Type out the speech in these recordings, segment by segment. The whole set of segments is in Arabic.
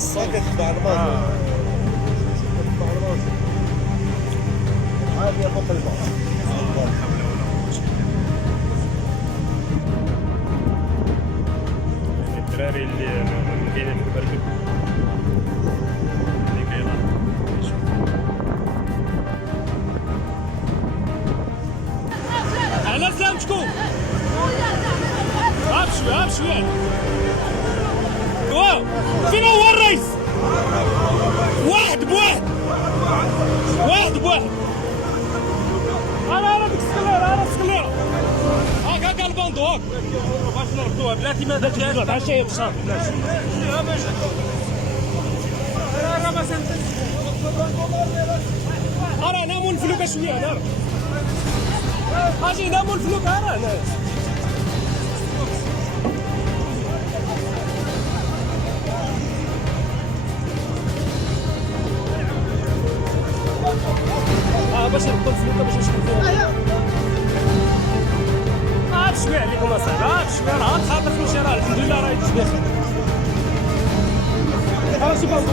الصوت. كتبع الماء. هذه فوق الماء. لا حول ولا قوة. الدراري اللي كاينين في البركة اللي كيضربوا. على سلامتكم. هاب شويه واو. فين هو الرئيس؟ واحد بواحد. انا ديك السكليره هاكا الباندو هاك باش نربطوها بلاتي ما درتيهاش مع شي بصافي بلاتي. راه ناموا الفلوكه شويه انا اجي ناموا الفلوكه راه هنا. باش نربطوا الفلوكه باش نشوفوا فيها. هاد شويه عليكم اصاحبي، هاد شويه راه تخاطر في الشارع الحمد لله راه يدوز بخير. راه شي بندو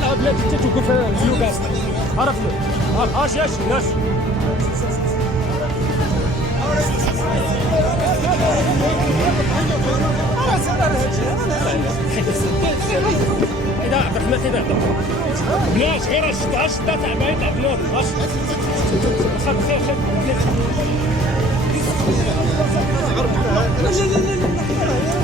لا بلاتي حتى توقف الفلوكه راه فلوك. اجي ناس إذا عبد الرحمن كذا بلاش غير الشتا تاع بعيد تاع بلاد خير لا